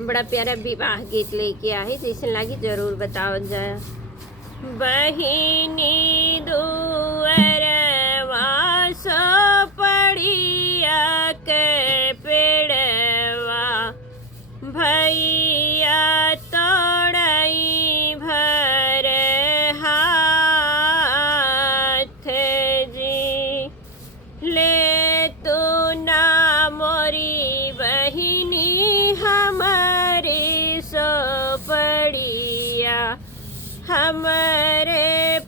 बड़ा प्यारा विवाह गीत लेके आए, जैसे लागी जरूर बताओ जाए। बहिनी दुअरवा सो पड़िया के पेड़वा, भैया तोड़ई भर हाथ जी, ले तू ना मोरी बहिनी हमारी सो पड़िया, हमरे